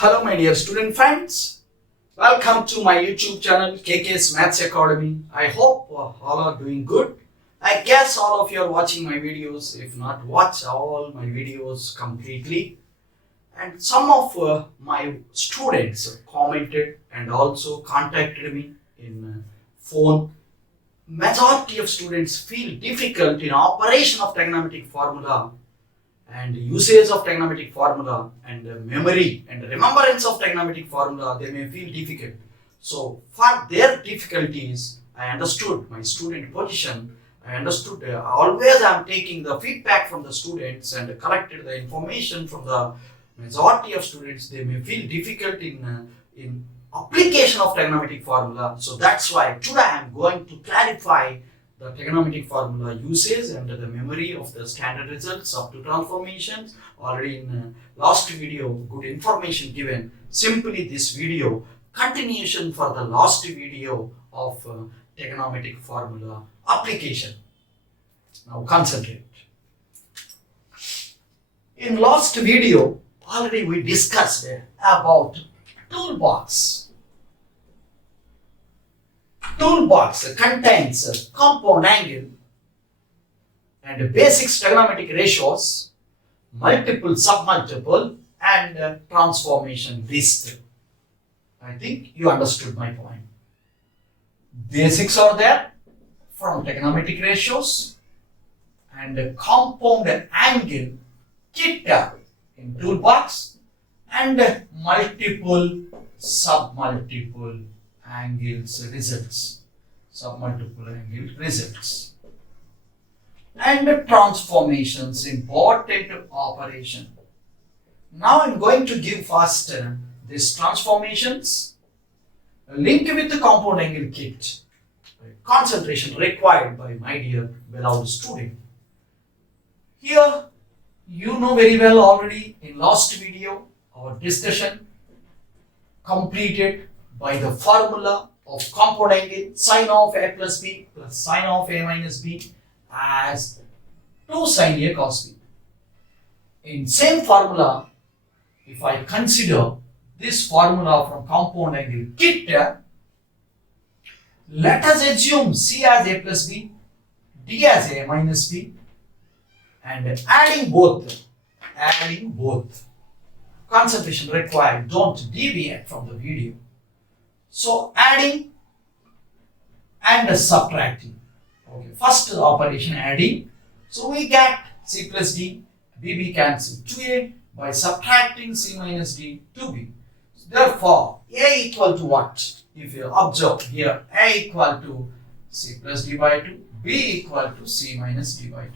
Hello my dear student friends, welcome to my YouTube channel KK's Maths Academy. I hope all are doing good. I guess all of you are watching my videos. If not, watch all my videos completely. And some of my students commented and also contacted me in phone. Majority of students feel difficult in operation of trigonometric formula and usage of trigonometric formula and memory and remembrance of trigonometric formula. They may feel difficult. So for their difficulties, I understood my student position. I understood always I am taking the feedback from the students and collected the information from the majority of students. They may feel difficult in application of trigonometric formula. So that's why today I am going to clarify the trigonometric formula usage and the memory of the standard results up to transformations. Already in last video, good information given. Simply this video, continuation for the last video of trigonometric formula application. Now concentrate. In last video, already we discussed about toolbox. Toolbox contains a compound angle and basic trigonometric ratios, multiple, submultiple, and transformation list. I think you understood my point. Basics are there from trigonometric ratios and a compound angle theta in toolbox and multiple, submultiple angles results, submultiple angle results, and transformations, important operation. Now I'm going to give first these transformations linked with the compound angle kit. Concentration required by my dear beloved student. Here you know very well already in last video our discussion completed by the formula of compound angle sine of a plus b plus sine of a minus b as 2 sine a cos b. In same formula, if I consider this formula from compound angle theta, let us assume c as a plus b, d as a minus b, and adding both. Concentration required, don't deviate from the video. So adding and subtracting. Okay, first operation adding. So we get c plus d, bb cancel 2a by subtracting c minus d 2b. Therefore, a equal to what? If you observe here, a equal to c plus d by 2, b equal to c minus d by 2.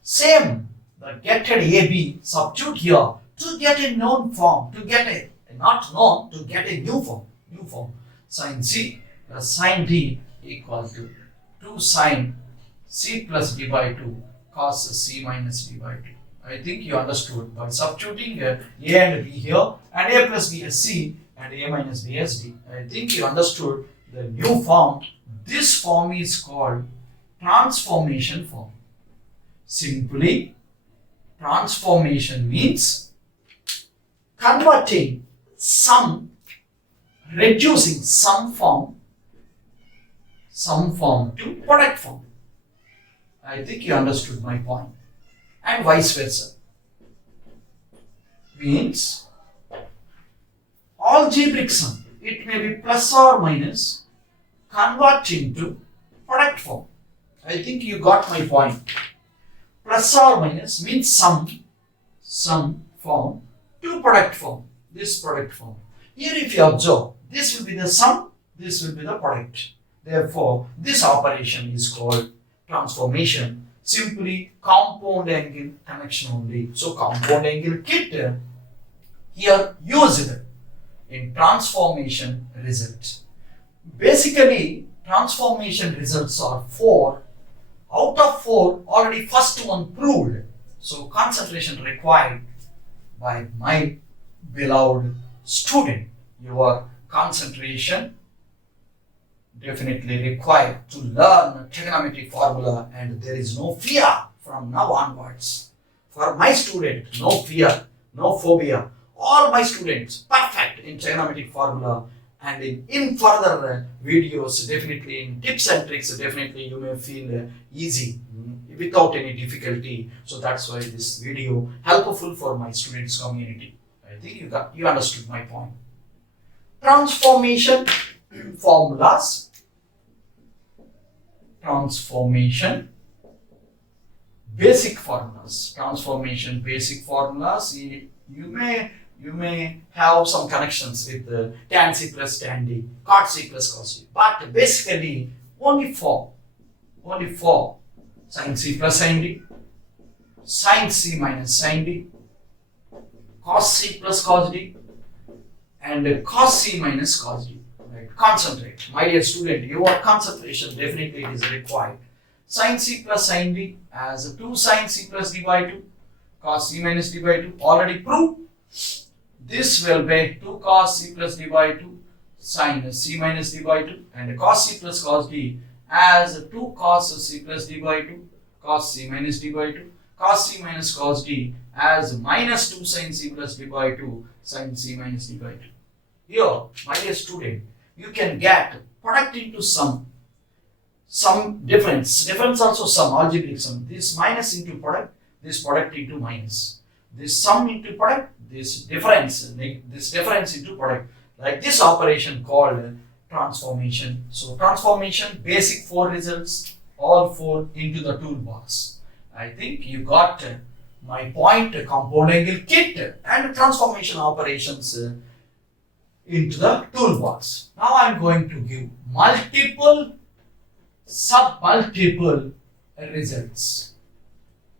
Same, the getted ab, substitute here to get a known form, to get a not known, to get a new form. Sin c plus sin d equal to 2 sin c plus d by 2 cos c minus d by 2. I think you understood by substituting a and b here and a plus b as c and a minus b as d. I think you understood the new form. This form is called transformation form. Simply, transformation means converting reducing some form to product form. I think you understood my point. And vice versa. Means algebraic sum, it may be plus or minus, convert into product form. I think you got my point. Plus or minus means some form to product form. This product form. Here if you observe, this will be the sum, this will be the product. Therefore, this operation is called transformation. Simply compound angle connection only. So compound angle kit here used in transformation result. Basically, transformation results are 4. Out of 4, already first one proved. So concentration required by my beloved student. Your concentration definitely required to learn trigonometric formula, and there is no fear from now onwards. For my student, no fear, no phobia. All my students, perfect. in trigonometric formula, and in further videos, definitely in tips and tricks, definitely you may feel easy without any difficulty. So that's why this video helpful for my students community. I think you understood my point. Transformation formulas. Transformation basic formulas. Transformation basic formulas. You may have some connections with tan C plus tan D, cot C plus cos D, but basically only for sin C plus sin D, sin C minus sin D, cos C plus cos D, and cos C minus cos D. Right? Concentrate, my dear student. Your concentration definitely is required. Sin C plus sin D as 2 sin C plus D by 2, cos C minus D by 2. Already proved. This will be 2 cos C plus D by 2, sin C minus D by 2, and cos C plus cos D as 2 cos C plus D by 2, cos C minus D by 2, cos C minus cos D as minus 2 sin C plus D by 2, sin C minus D by 2. Here, my dear student, you can get product into sum difference also sum, algebraic sum. This minus into product, this product into minus. This sum into product, this difference into product. Like this operation called transformation. So transformation, basic 4 results, all 4 into the toolbox. I think you got my point. Compound angle kit and transformation operations into the toolbox. Now I am going to give multiple sub-multiple results.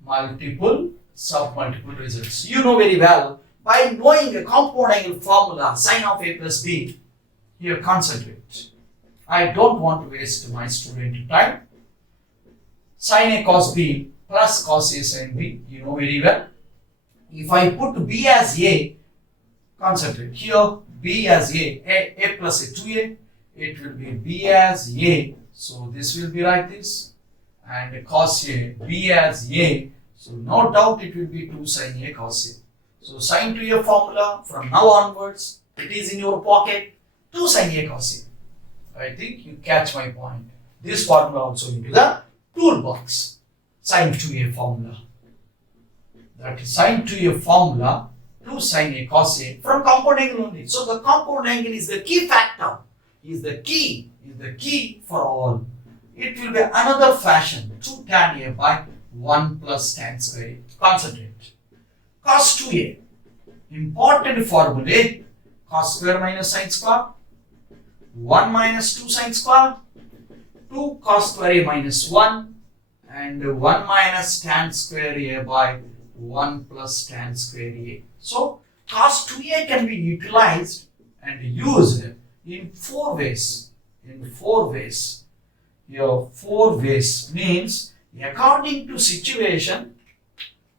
Multiple sub-multiple results. You know very well, by knowing a compound angle formula, sine of A plus B, here concentrate. I don't want to waste my student time. Sine A cos B plus cos A sin B, you know very well. If I put B as A, concentrate. Here, B as A plus A 2A, it will be B as A. So this will be like this. And cos A, B as A. So no doubt it will be 2 sin A cos A. So sin 2A formula from now onwards, it is in your pocket, 2 sin A cos A. I think you catch my point. This formula also into the toolbox. Sin 2A formula. That is sin 2A formula, 2 sin A cos A from compound angle only. So the compound angle is the key factor. Is the key for all. It will be another fashion, 2 tan A by 1 plus tan square A. Concentrate. Cos 2A. Important formula. Cos square minus sin square. 1 minus 2 sin square. 2 cos square A minus 1. And 1 minus tan square A by 1 plus tan square A. So, cos 2A can be utilized and used in 4 ways. Here, 4 ways means according to situation,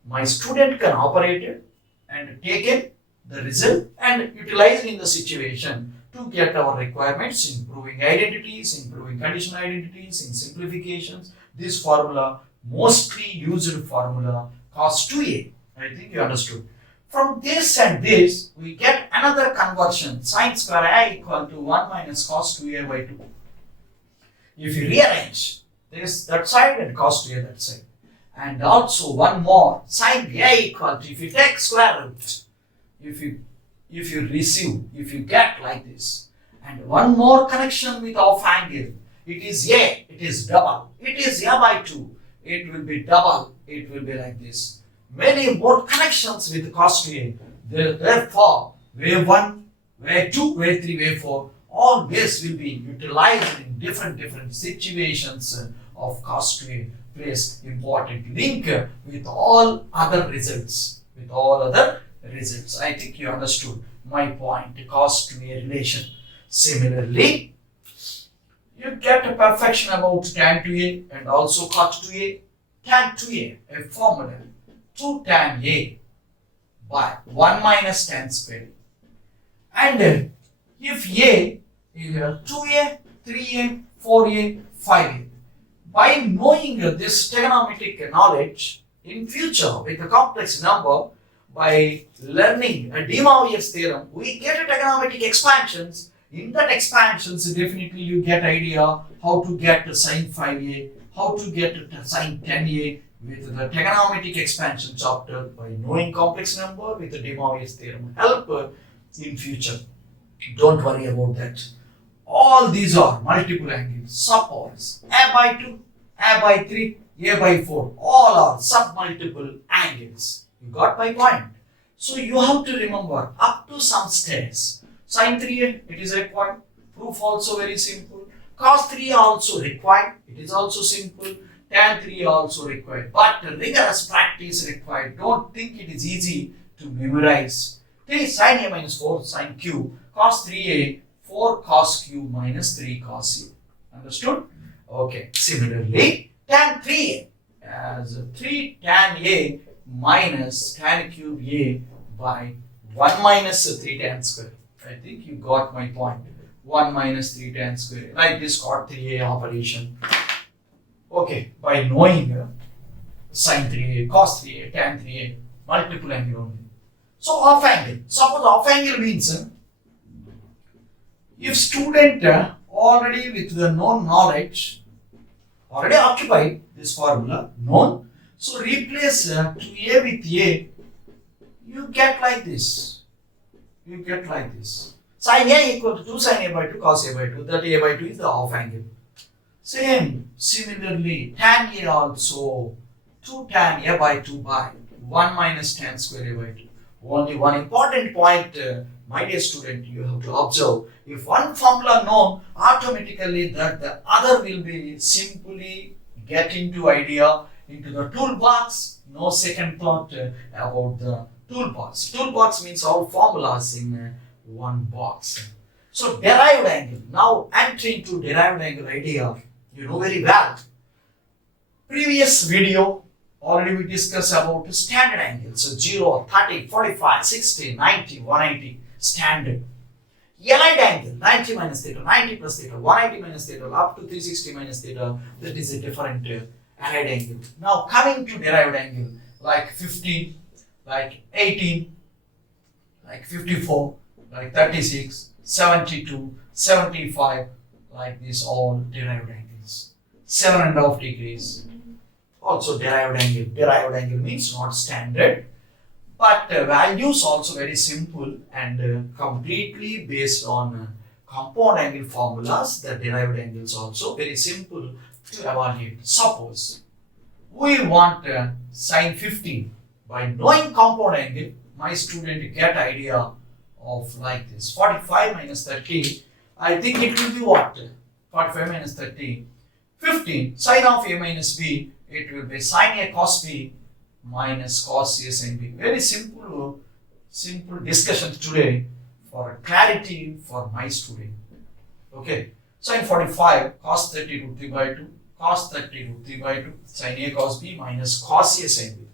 my student can operate it and take it, the result, and utilize it in the situation to get our requirements, improving identities, improving conditional identities, in simplifications. This formula, mostly used formula, cos 2A. I think you understood. From this and this, we get another conversion, sin square A equal to 1 minus cos 2A by 2. If you rearrange that side and cos 2A that side. And also one more, sin A equal to, if you take square root, if you get like this. And one more connection with off angle. It is A, it is double. It is A by 2. It will be double. It will be like this. Many more connections with cos 2A. Therefore, wave 1, wave 2, wave 3, wave 4, all ways will be utilized in different situations of cos 2A. Place important link with all other results. I think you understood my point, cos 2A relation. Similarly, you get a perfection about tan 2A and also cot 2A. Tan 2A, a formula, 2 tan A by 1 minus tan square. And if A is 2A, 3A, 4A, 5A, by knowing this trigonometric knowledge, in future with a complex number, by learning a de Moivre's theorem, we get a trigonometric expansions. In that expansions, definitely you get idea how to get sine 5a, how to get sine 10a with the trigonometric expansion chapter by knowing complex number with the de Moivre's theorem help in future. Don't worry about that. All these are multiple angles. Suppose a by 2, a by 3, a by 4, all are submultiple angles. You got my point? So you have to remember up to some stage. Sin 3a, it is required. Proof also very simple. Cos 3a also required. It is also simple. Tan 3a also required. But rigorous practice required. Don't think it is easy to memorize. 3 sin a minus 4 sin q. Cos 3a, 4 cos q minus 3 cos a. Understood? Okay. Similarly, tan 3a as 3 tan a minus tan cube a by 1 minus 3 tan square. I think you got my point. 1 minus 3 tan square. Like this cot 3a operation. Okay. By knowing sin 3a, cos 3a, tan 3a, multiple angle only. So off angle. Suppose off angle means if student already with the known knowledge, already occupied this formula, known. So replace 2a with a, you get like this. You get like this. Sin a equal to 2 sin a by 2 cos a by 2. That a by 2 is the off angle. Same. Similarly, tan a also 2 tan a by 2 by 1 minus tan square a by 2. Only one important point, my dear student, you have to observe. If one formula known, automatically that the other will be simply get into idea into the toolbox. No second thought about the toolbox. Toolbox means all formulas in one box. So derived angle. Now entry into derived angle idea, you know very well. Previous video already we discussed about standard angles. So 0, 30, 45, 60, 90, 180 standard. Aligned angle 90 minus theta, 90 plus theta, 180 minus theta, up to 360 minus theta. That is a different allied angle. Now coming to derived angle like 15, like 18, like 54, like 36, 72, 75, like this all derived angles. 7.5 degrees. Also derived angle. Derived angle means not standard, but values also very simple and completely based on compound angle formulas. The derived angles also very simple to evaluate. Suppose we want sin 15. By knowing compound angle, my student get idea of like this. 45 minus 30, I think it will be what? 45 minus 30, 15. Sin of a minus b, it will be sin a cos b minus cos a sin b. Very simple discussion today for clarity for my student. Okay. Sin 45, cos 30 root 3 by 2, cos 30 root 3 by 2, sin a cos b minus cos a sin b.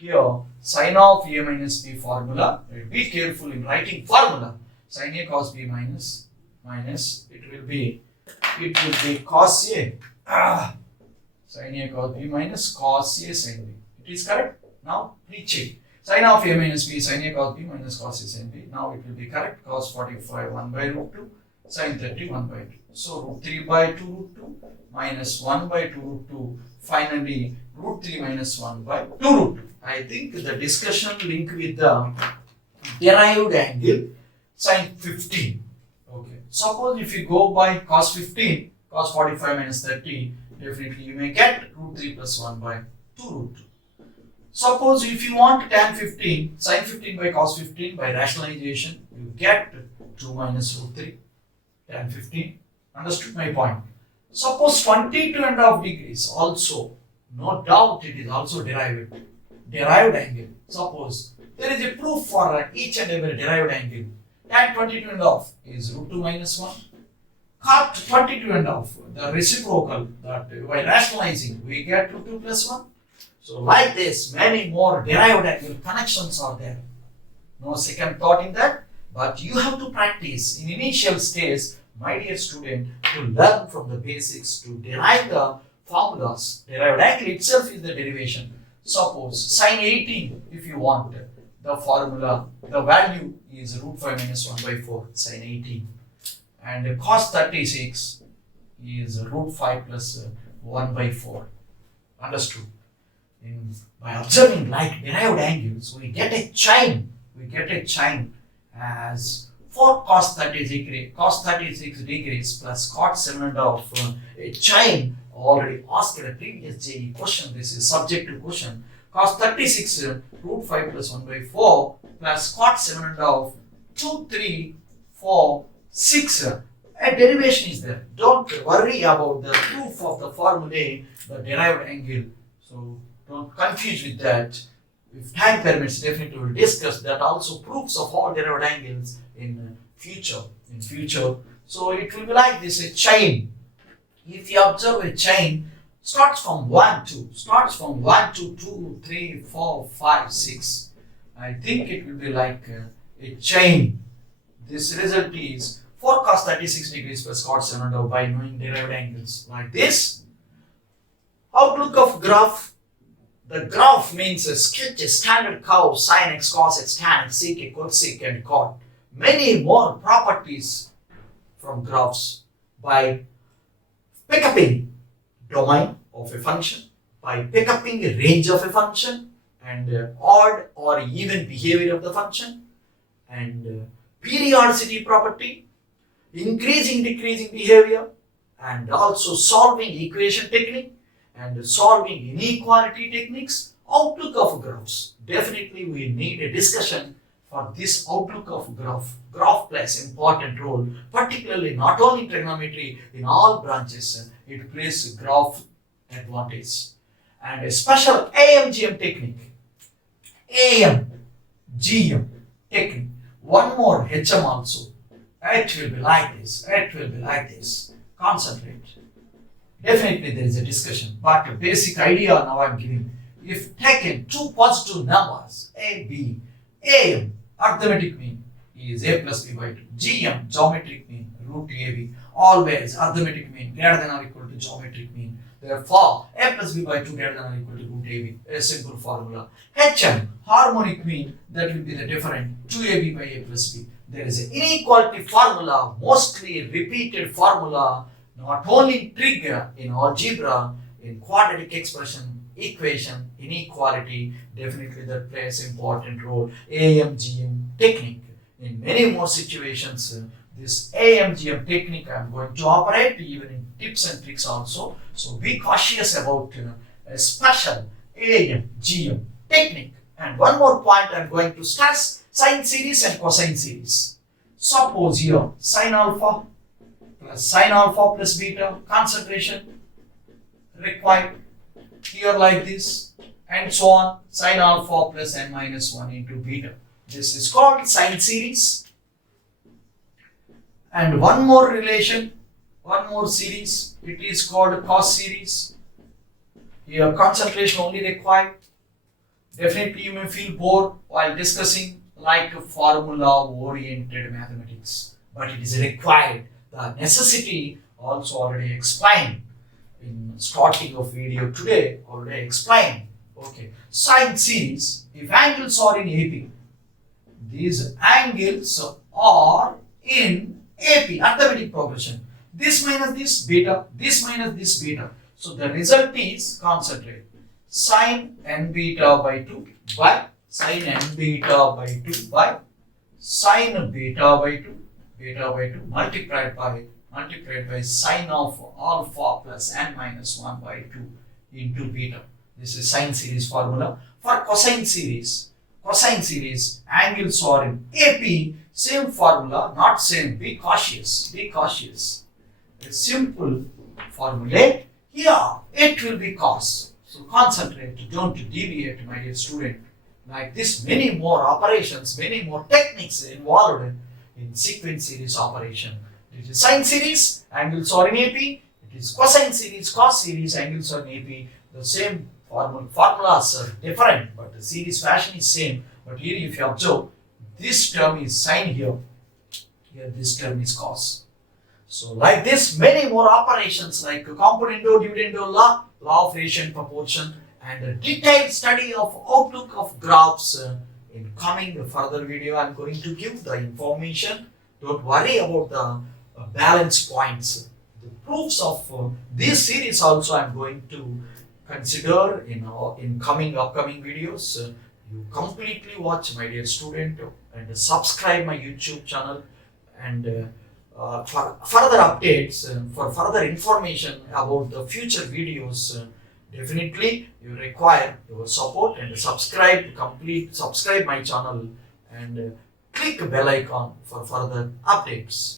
Here, sin of a minus b formula, be careful in writing formula. Sin a cos b minus, it will be cos a, sin a cos b minus cos a sin b. It is correct? Now, please check. Sin of a minus b, sin a cos b minus cos a sin b. Now, it will be correct. Cos 45, 1 by root 2, sin 30, 1 by 2. So, root 3 by 2 root 2 minus 1 by 2 root 2. Finally, root 3 minus 1 by 2 root 2. I think the discussion link with the derived angle sin 15. Okay. Suppose if you go by cos 15, cos 45 minus 30, definitely you may get root 3 plus 1 by 2 root 2. Suppose if you want tan 15, sin 15 by cos 15 by rationalization, you get 2 minus root 3, tan 15. Understood my point? Suppose 22.5 degrees also, no doubt it is also derived angle. Suppose there is a proof for each and every derived angle. Tan 22.5 is root 2 minus 1. Cot 22.5, the reciprocal, that by rationalizing we get root 2 plus 1. So like this, many more derived angle connections are there. No second thought in that, but you have to practice in initial stage, my dear student, to learn from the basics to derive the formulas. Derived angle itself is the derivation. Suppose sin 18, if you want, the formula, the value is root 5 minus 1 by 4 sine 18, and cos 36 is root 5 plus 1 by 4. Understood? By observing like derived angles, we get a chain. We get a chain as 4 cos 36 degrees plus cot 7.5, a chain already asked in a previous JEE question. This is subjective question. Cos 36 root 5 plus 1 by 4 plus cot 7.5, 2, 3, 4, 6. A derivation is there. Don't worry about the proof of the formulae, the derived angle. So don't confuse with that. If time permits, definitely we will discuss that also, proofs of all derived angles in future. So it will be like this, a chain. If you observe a chain, starts from 1, 2, 2, 3, 4, 5, 6. I think it will be like a chain. This result is 4 cos 36 degrees plus cot 7 by knowing derived angles like this. Outlook of graph. The graph means a sketch, a standard curve, sin x, cos x, tan x, sec x, cosec, and cot. Many more properties from graphs by pick up domain of a function, by pick up a range of a function, and odd or even behavior of the function, and periodicity property, increasing decreasing behavior, and also solving equation technique and solving inequality techniques. Outlook of graphs. Definitely we need a discussion for this outlook of graph. Graph plays important role, particularly not only trigonometry, in all branches it plays graph advantage. And a special AMGM technique. AMGM technique. One more HM also. It will be like this. Concentrate. Definitely there is a discussion, but the basic idea now I am giving. If taken two positive numbers, A, B, AM, arithmetic mean is A plus B by 2. GM, geometric mean, root AB. Always arithmetic mean greater than or equal to geometric mean. Therefore, A plus B by 2 greater than or equal to root AB. A simple formula. HM, harmonic mean, that will be the different 2AB by A plus B. There is an inequality formula, mostly repeated formula, not only in trig, in algebra, in quadratic expression, equation, inequality, definitely that plays important role. AMGM technique. In many more situations, this AMGM technique I am going to operate even in tips and tricks also. So be cautious about a special AMGM technique. And one more point I am going to stress, sine series and cosine series. Suppose here sine alpha plus sine alpha plus beta, concentration required here like this, and so on, sine alpha plus n minus 1 into beta. This is called sine series. And one more relation, one more series, it is called cos series. Here concentration only required. Definitely you may feel bored while discussing like formula oriented mathematics, but it is required. The necessity also already explained in starting of video today, already explained. Okay, sine series, if angles are in AP, these angles are in AP, arithmetic progression. This minus this beta, this minus this beta. So the result is, concentrate, sine n beta by 2 by sine n beta by 2 by sine beta by 2 multiplied by sine of alpha plus n minus 1 by 2 into beta. This is sine series formula. For cosine series, angles are in AP, same formula, not same. Be cautious. A simple formula. Here it will be cos. So concentrate, don't deviate, my dear student. Like this, many more operations, many more techniques involved in sequence series operation. It is sine series, angles are in AP. It is cosine series, cos series, angles are in AP. The same formulas are different, but the series fashion is same. But here if you observe, this term is sine here this term is cos. So like this, many more operations like componendo, dividendo law of ratio and proportion, and a detailed study of outlook of graphs in coming further video, I'm going to give the information. Don't worry about the balance points. The proofs of this series also I'm going to consider in upcoming videos. You completely watch, my dear student, and subscribe my YouTube channel, and for further updates, for further information about the future videos, definitely you require your support, and subscribe my channel, and click bell icon for further updates.